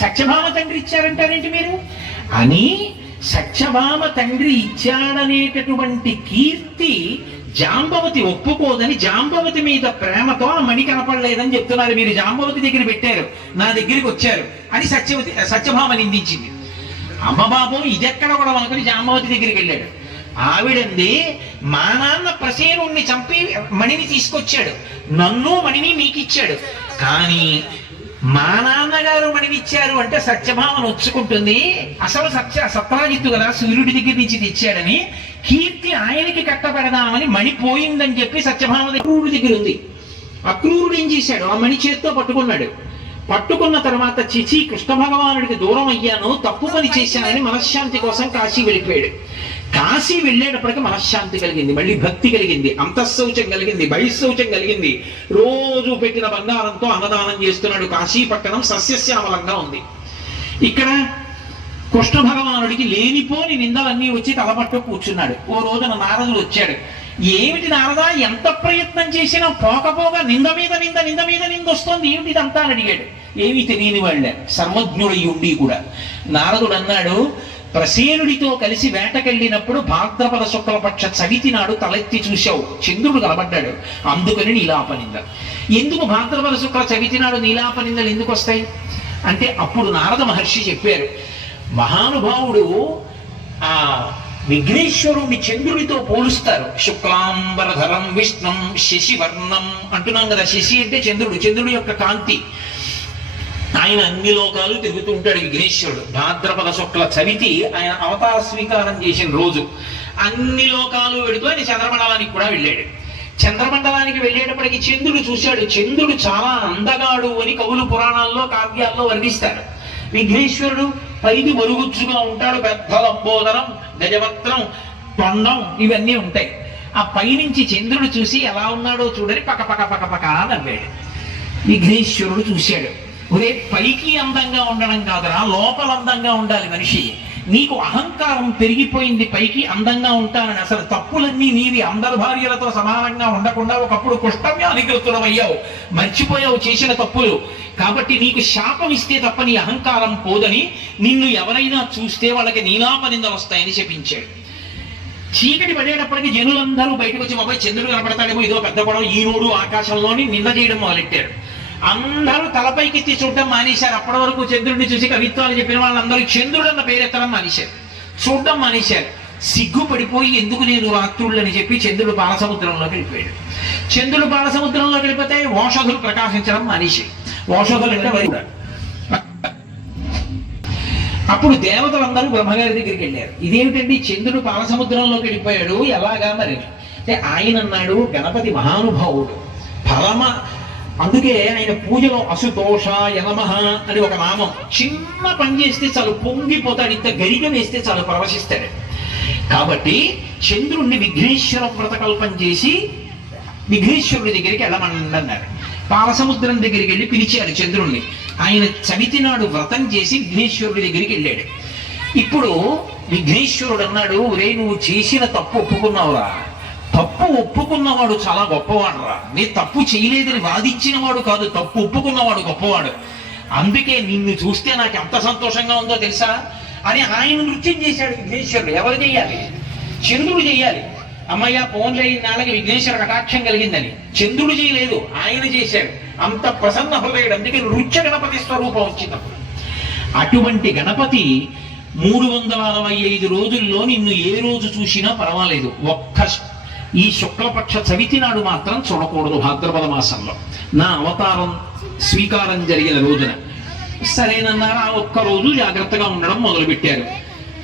సత్యభామ తండ్రి ఇచ్చారంటారేంటి మీరు అని సత్యభామ తండ్రి ఇచ్చాడనేటటువంటి కీర్తి జాంబవతి ఒప్పుకోదని జాంబవతి మీద ప్రేమతో ఆ మణి కనపడలేదని చెప్తున్నారు. మీరు జాంబవతి దగ్గర పెట్టారు, నా దగ్గరికి వచ్చారు అని సత్యభామ నిందించింది. అమ్మబాబు ఇదెక్కడ కూడా అనుకుని జాంబవతి దగ్గరికి వెళ్ళాడు. ఆవిడంది, మా నాన్న ప్రసేనుణ్ణి చంపి మణిని తీసుకొచ్చాడు, నన్ను మణిని మీకు ఇచ్చాడు, కానీ మా నాన్నగారు మణినిచ్చారు అంటే సత్యభామ నొచ్చుకుంటుంది. అసలు సత్రాజిత్తు కదా సూర్యుడి దగ్గర నుంచి తెచ్చాడని కీర్తి ఆయనకి కట్టబెడదామని మణి పోయిందని చెప్పి సత్యభామ అక్రూరుడి దగ్గర ఉంది. అక్రూరుడు ఏం చేశాడు, ఆ మణి చేత్తో పట్టుకున్నాడు. పట్టుకున్న తర్వాత చిచి కృష్ణ భగవానుడికి దూరం అయ్యాను, తప్పు పని చేశానని మనశ్శాంతి కోసం కాశీ వెళ్ళిపోయాడు. కాశీ వెళ్ళేటప్పటికి మనశ్శాంతి కలిగింది, మళ్ళీ భక్తి కలిగింది, అంతఃశౌచం కలిగింది, బహిశౌచం కలిగింది. రోజు పెట్టిన బంగారంతో అన్నదానం చేస్తున్నాడు. కాశీ పట్టణం సస్యశ్యామలంగా ఉంది. ఇక్కడ కృష్ణ భగవానుడికి లేనిపోని నిందలన్నీ వచ్చి తలపట్టు కూర్చున్నాడు. ఓ రోజున నారదుడు వచ్చాడు. ఏమిటి నారదా, ఎంత ప్రయత్నం చేసినా పోకపోగా నింద మీద నింద, నింద మీద నింద వస్తోంది, ఏమిటి ఇదంతా అని అడిగాడు. ఏమీ తెలియని వాళ్ళే, సర్వజ్ఞుడై ఉండి కూడా. నారదుడు అన్నాడు, ప్రసేనుడితో కలిసి వేటకెళ్ళినప్పుడు భాద్రపద శుక్లపక్ష చవితి నాడు తలెత్తి చూశావు, చంద్రుడు కనబడ్డాడు, అందుకని నీలాపనింద. ఎందుకు భాద్రపద శుక్ల చవితి నాడు నీలాపనిందలు ఎందుకు వస్తాయి అంటే, అప్పుడు నారద మహర్షి చెప్పారు, మహానుభావుడు ఆ విఘ్నేశ్వరుణ్ణి చంద్రుడితో పోలుస్తారు. శుక్లాంబరధరం విష్ణుం శశివర్ణం అంటున్నాం కదా. శశి అంటే చంద్రుడు, చంద్రుడి యొక్క కాంతి. ఆయన అన్ని లోకాలు తిరుగుతూ ఉంటాడు విఘ్నేశ్వరుడు. భాద్రపద శుక్ల చవితి ఆయన అవతార స్వీకారం చేసిన రోజు. అన్ని లోకాలు వెళుతూ ఆయన చంద్రమండలానికి కూడా వెళ్ళాడు. చంద్రమండలానికి వెళ్ళేటప్పటికి చంద్రుడు చూశాడు. చంద్రుడు చాలా అందగాడు అని కవులు పురాణాల్లో కావ్యాల్లో వర్ణిస్తారు. విఘ్నేశ్వరుడు పైది మరుగుజ్జుగా ఉంటాడు, పెద్ద లంబోదరం, గజవక్త్రం, తొండం ఇవన్నీ ఉంటాయి. ఆ పైనుంచి చంద్రుడు చూసి ఎలా ఉన్నాడో చూడని పక పక పక పక నవ్వాడు. విఘ్నేశ్వరుడు చూశాడు, ఒరే పైకి అందంగా ఉండడం కాదురా, లోపల అందంగా ఉండాలి మనిషి. నీకు అహంకారం పెరిగిపోయింది, పైకి అందంగా ఉంటానని. అసలు తప్పులన్నీ నీవి, అందరి భార్యలతో సమానంగా ఉండకుండా ఒకప్పుడు కుష్టవ్యాధిగ్రస్తుడమయ్యావు, మర్చిపోయావు చేసిన తప్పులు. కాబట్టి నీకు శాపం ఇస్తే తప్ప నీ అహంకారం పోదని, నిన్ను ఎవరైనా చూస్తే వాళ్ళకి నీలాపనిందలు వస్తాయని చెప్పించాడు. చీకటి పడేటప్పటికి జనులందరూ బయటకు వచ్చి, బాబాయ్ చంద్రుడు కనపడతాడేమో, ఇదో పెద్ద పడవ ఈరోడు ఆకాశంలోని నింద చేయడం మొదలెట్టారు. అందరూ తలపైకెత్తి చూడటం మానేశారు. అప్పటి వరకు చంద్రుడిని చూసి కవిత్వాలు చెప్పిన వాళ్ళందరూ చంద్రుడు అన్న పేరెత్తడం మానేశారు, చూడడం మానేశారు. సిగ్గుపడిపోయి ఎందుకు నేను రాత్రుళ్ళు అని చెప్పి చంద్రుడు పాలసముద్రంలోకి వెళ్ళిపోయాడు. చంద్రుడు పాలసముద్రంలోకి వెళ్ళిపోతే ఓషధులు ప్రకాశించడం మానేశాయి. ఓషధులు అంటే వైద్యుడు. అప్పుడు దేవతలందరూ బ్రహ్మగారి దగ్గరికి వెళ్ళారు. ఇదేమిటండి చంద్రుడు పాలసముద్రంలోకి వెళ్ళిపోయాడు ఎలాగా మరి అంటే, ఆయన అన్నాడు, గణపతి మహానుభావుడు, పరమ, అందుకే ఆయన పూజలో అసుతోషాయ నమః అని ఒక నామం. చిన్న పని చేస్తే చాలు పొంగిపోతాడు, ఇంత గరిక వేస్తే చాలు ప్రవశిస్తాడు. కాబట్టి చంద్రుణ్ణి విఘ్నేశ్వర వ్రతకల్పం చేసి విఘ్నేశ్వరుడి దగ్గరికి వెళ్ళమన్నారు. పాలసముద్రం దగ్గరికి వెళ్ళి పిలిచారు చంద్రుణ్ణి. ఆయన చవితి నాడు వ్రతం చేసి విఘ్నేశ్వరుడి దగ్గరికి వెళ్ళాడు. ఇప్పుడు విఘ్నేశ్వరుడు అన్నాడు, ఒరే నువ్వు చేసిన తప్పు ఒప్పుకున్నావురా, తప్పు ఒప్పుకున్నవాడు చాలా గొప్పవాడు రా. నీ తప్పు చేయలేదని వాదించిన వాడు కాదు, తప్పు ఒప్పుకున్నవాడు గొప్పవాడు. అందుకే నిన్ను చూస్తే నాకు ఎంత సంతోషంగా ఉందో తెలుసా అని ఆయన నృత్యం చేశాడు విఘ్నేశ్వరుడు. ఎవరు చెయ్యాలి? చంద్రుడు చెయ్యాలి. అమ్మయ్య ఫోన్లో నాళ్ళకి విఘ్నేశ్వర కటాక్షం కలిగిందని. చంద్రుడు చేయలేదు, ఆయన చేశాడు. అంత ప్రసన్న హృదయుడు. అందుకే నృత్య గణపతి స్వరూపం వచ్చినప్పుడు. అటువంటి గణపతి 365 రోజుల్లో నిన్ను ఏ రోజు చూసినా పర్వాలేదు, ఒక్క ఈ శుక్లపక్ష చవితి నాడు మాత్రం చూడకూడదు భాద్రపద మాసంలో, నా అవతారం స్వీకారం జరిగిన రోజున. సరేనన్నారు. ఆ ఒక్క రోజు జాగ్రత్తగా ఉండడం మొదలుపెట్టారు.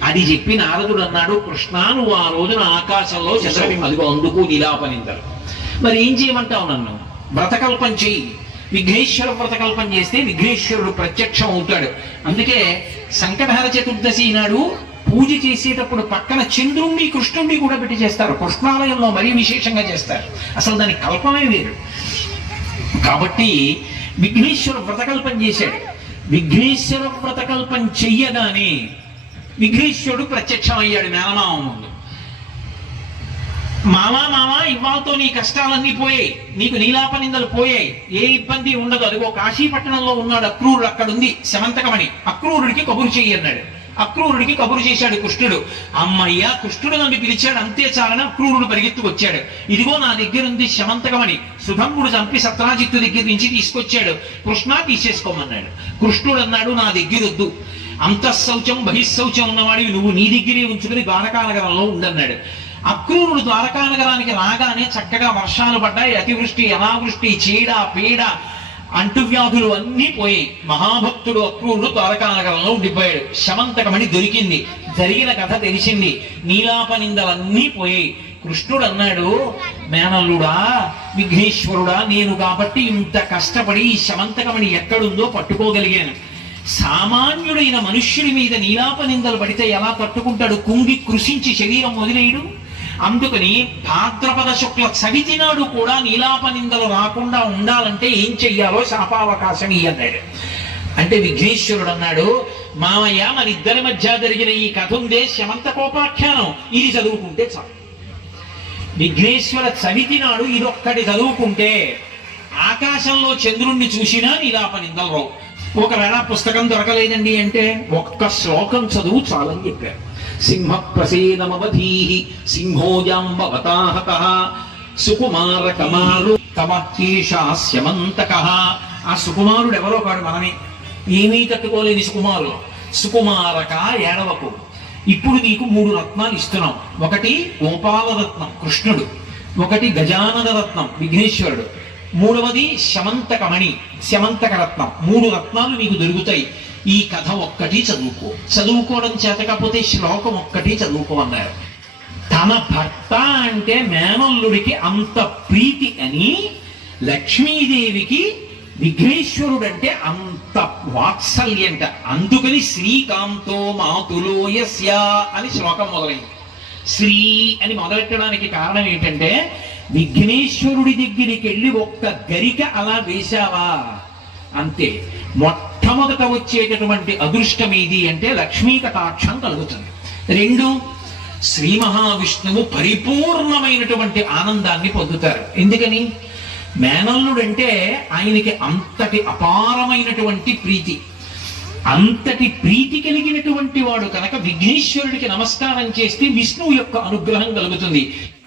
అది చెప్పి నారదుడు అన్నాడు, కృష్ణ నువ్వు ఆ రోజున ఆకాశంలో చంద్రబింబం, అదిగో అందుకు నీలాపనిందరు. మరి ఏం చేయమంటావు నన్ను? వ్రతకల్పం చెయ్యి. విఘ్నేశ్వర వ్రతకల్పం చేస్తే విఘ్నేశ్వరుడు ప్రత్యక్షం అవుతాడు. అందుకే సంకటహర చతుర్దశి నాడు పూజ చేసేటప్పుడు పక్కన చంద్రుణ్ణి కృష్ణుణ్ణి కూడా పెట్టి చేస్తారు. కృష్ణాలయంలో మరీ విశేషంగా చేస్తారు. అసలు దాని కల్పమే వేరు. కాబట్టి విఘ్నేశ్వర వ్రతకల్పం చేశాడు. విఘ్నేశ్వర వ్రతకల్పం చెయ్యగానే విఘ్నేశ్వరుడు ప్రత్యక్షం అయ్యాడు మేనమామ ముందు. మావా మావా ఇవాళతో నీ కష్టాలన్నీ పోయాయి, నీకు నీలాప నిందలు పోయాయి, ఏ ఇబ్బంది ఉండదు. అదిగో కాశీపట్టణంలో ఉన్నాడు అక్రూరుడు, అక్కడుంది శమంతకమణి, అక్రూరుడికి కబురు చెయ్యి అన్నాడు. అక్రూరుడికి కబురు చేశాడు కృష్ణుడు. అమ్మయ్య, కృష్ణుడు నన్ను పిలిచాడు అంతే చాలని అక్రూరుడు పరిగెత్తుకొచ్చాడు. ఇదిగో నా దగ్గర ఉంది శమంతకమణి, సుధంగుడు చంపి సత్రాజిత్తు దగ్గర నుంచి తీసుకొచ్చాడు, కృష్ణ తీసేసుకోమన్నాడు. కృష్ణుడు అన్నాడు, నా దగ్గర వద్దు, అంతఃశౌచం బహిశౌచం ఉన్నవాడివి నువ్వు నీ దగ్గరే ఉంచుకుని ద్వారకానగరంలో ఉండన్నాడు. అక్రూరుడు ద్వారకానగరానికి రాగానే చక్కగా వర్షాలు పడ్డాయి, అతివృష్టి అనావృష్టి చీడ పీడ అంటువ్యాధులు అన్నీ పోయాయి. మహాభక్తుడు అక్రూరుడు ద్వారకానగరంలో ఉండిపోయాడు. శమంతకమణి దొరికింది, జరిగిన కథ తెలిసింది, నీలాప నిందలన్నీ పోయాయి. కృష్ణుడు అన్నాడు, మేనల్లుడా విఘ్నేశ్వరుడా, నేను కాబట్టి ఇంత కష్టపడి ఈ శమంతకమణి ఎక్కడుందో పట్టుకోగలిగాను. సామాన్యుడైన మనుష్యుడి మీద నీలాప నిందలు పడితే ఎలా తట్టుకుంటాడు? కుంగి కృషించి శరీరం వదిలేయడు. అందుకని భాద్రపద శుక్ల చవితి నాడు కూడా నీలాప నిందలు రాకుండా ఉండాలంటే ఏం చెయ్యాలో శాపావకాశం అన్నాడు. అంటే విఘ్నేశ్వరుడు అన్నాడు, మామయ్య మన ఇద్దరి మధ్య జరిగిన ఈ కథ ఉందే శమంతకోపాఖ్యానం, ఇది చదువుకుంటే చాలు. విఘ్నేశ్వర చవితి నాడు ఇదొక్కటి చదువుకుంటే ఆకాశంలో చంద్రుణ్ణి చూసినా నీలాప నిందలు రావు. ఒకవేళ పుస్తకం దొరకలేదండి అంటే ఒక్క శ్లోకం చదువు చాలని చెప్పారు. సింహ ప్రసేనమవధీ సింహోజాంబవతాహత సుకుమార కమారు తమకేశాస్యమంతక. ఆ సుకుమారుడు ఎవరో కాడు, మనమే, ఏమీ తట్టుకోలేని సుకుమారులు. సుకుమారక ఏడవకు, ఇప్పుడు నీకు 3 రత్నాలు ఇస్తున్నాం. ఒకటి గోపాల రత్నం కృష్ణుడు, ఒకటి గజానన రత్నం విఘ్నేశ్వరుడు, మూడవది శమంతకమణి శమంతక రత్నం. 3 రత్నాలు నీకు దొరుకుతాయి. ఈ కథ ఒక్కటి చదువుకో, చదువుకోవడం చేతకపోతే శ్లోకం ఒక్కటి చదువుకో అన్నారు. తన భర్త అంటే మేనల్లుడికి అంత ప్రీతి అని లక్ష్మీదేవికి విఘ్నేశ్వరుడు అంటే అంత వాత్సల్యంట. అందుకని శ్రీకాంతో మాతులో యస్య అని శ్లోకం మొదలైంది. శ్రీ అని మొదలెట్టడానికి కారణం ఏంటంటే విఘ్నేశ్వరుడి దగ్గరికి వెళ్ళి ఒక్క గరిక అలా వేశావా అంతే, మొట్టమొదట వచ్చేటటువంటి అదృష్టం ఏది అంటే లక్ష్మీ కటాక్షం కలుగుతుంది. 2, శ్రీ మహావిష్ణువు పరిపూర్ణమైనటువంటి ఆనందాన్ని పొందుతారు. ఎందుకని? మేనల్లుడంటే ఆయనకి అంతటి అపారమైనటువంటి ప్రీతి, అంతటి ప్రీతి కలిగినటువంటి వాడు కనుక విఘ్నేశ్వరుడికి నమస్కారం చేస్తే విష్ణువు యొక్క అనుగ్రహం కలుగుతుంది.